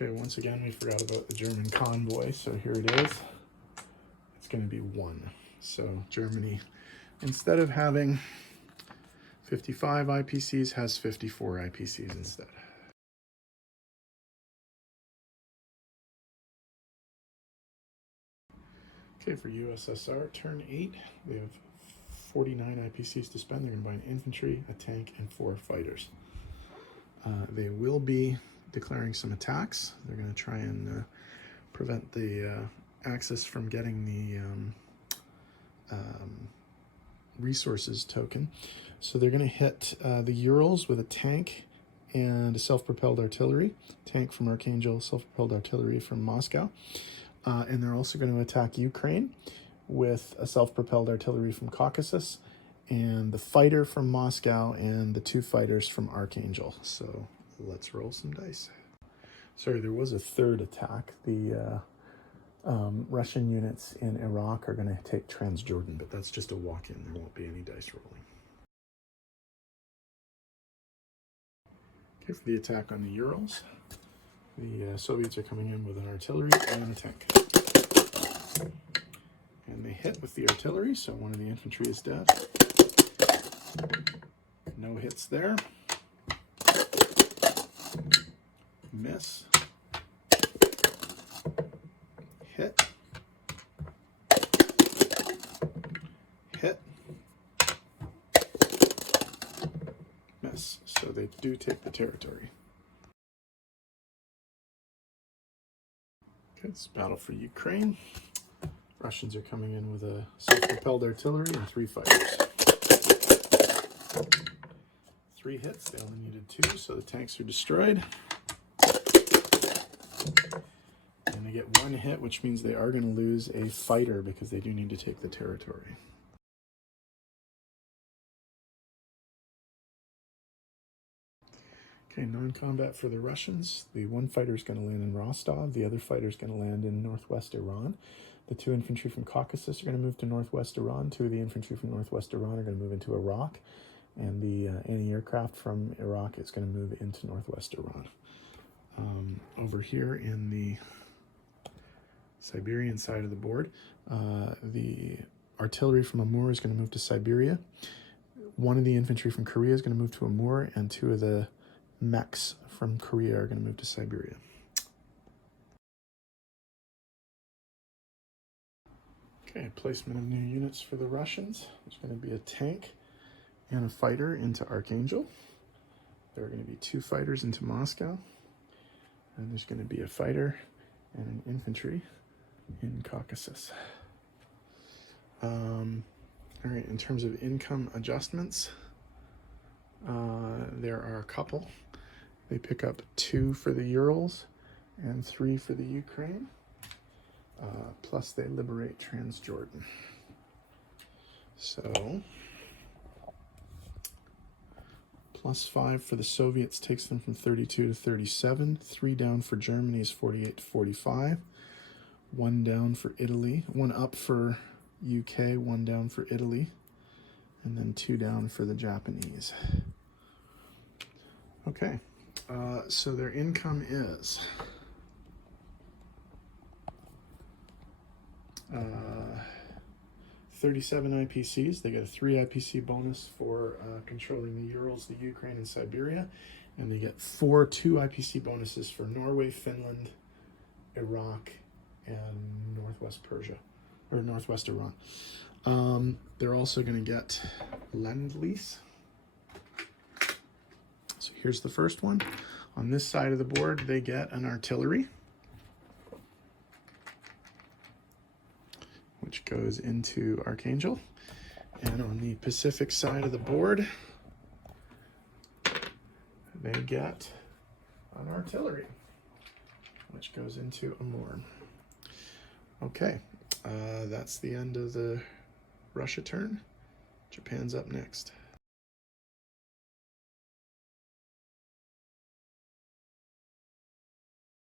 Okay, once again, we forgot about the German convoy, so here it is. It's going to be 1. So Germany, instead of having 55 IPCs, has 54 IPCs instead. Okay, for USSR, turn 8, they have 49 IPCs to spend. They're going to buy an infantry, a tank, and 4 fighters. They will be declaring some attacks. They're going to try and prevent the Axis from getting the resources token. So they're going to hit the Urals with a tank and a self-propelled artillery. Tank from Archangel, self-propelled artillery from Moscow. And they're also going to attack Ukraine with a self-propelled artillery from Caucasus, and the fighter from Moscow, and the 2 fighters from Archangel. So let's roll some dice. Sorry, there was a third attack. The Russian units in Iraq are going to take Transjordan, but that's just a walk-in. There won't be any dice rolling. Okay, for the attack on the Urals, the Soviets are coming in with an artillery and a tank. And they hit with the artillery, so 1 of the infantry is dead. No hits there. Miss. Hit. Hit. Miss. So they do take the territory. Okay, it's battle for Ukraine. Russians are coming in with a self-propelled artillery and 3 fighters. 3 hits, they only needed 2, so the tanks are destroyed. And they get 1 hit, which means they are going to lose a fighter because they do need to take the territory. Okay, non-combat for the Russians. The 1 fighter is going to land in Rostov. The other fighter is going to land in northwest Iran. The 2 infantry from Caucasus are going to move to northwest Iran. 2 of the infantry from northwest Iran are going to move into Iraq. And the anti-aircraft from Iraq is going to move into northwest Iran. Over here in the Siberian side of the board, the artillery from Amur is going to move to Siberia. 1 of the infantry from Korea is going to move to Amur, and 2 of the mechs from Korea are going to move to Siberia. Okay, placement of new units for the Russians. There's going to be a tank and a fighter into Archangel. There are going to be 2 fighters into Moscow. And there's going to be a fighter and an infantry in Caucasus. All right, in terms of income adjustments, there are a couple. They pick up 2 for the Urals and 3 for the Ukraine. Plus they liberate Transjordan. So +5 for the Soviets takes them from 32 to 37. 3 down for Germany is 48 to 45. 1 down for Italy. 1 up for UK. 1 down for Italy. And then 2 down for the Japanese. Okay, so their income is 37 IPCs. They get a 3 IPC bonus for controlling the Urals, the Ukraine, and Siberia. And they get 4 2 IPC bonuses for Norway, Finland, Iraq, and northwest Persia, or northwest Iran. They're also going to get Lend-Lease. So here's the first one. On this side of the board, they get an artillery, which goes into Archangel. And on the Pacific side of the board, they get an artillery, which goes into Amur. Okay, that's the end of the Russia turn. Japan's up next.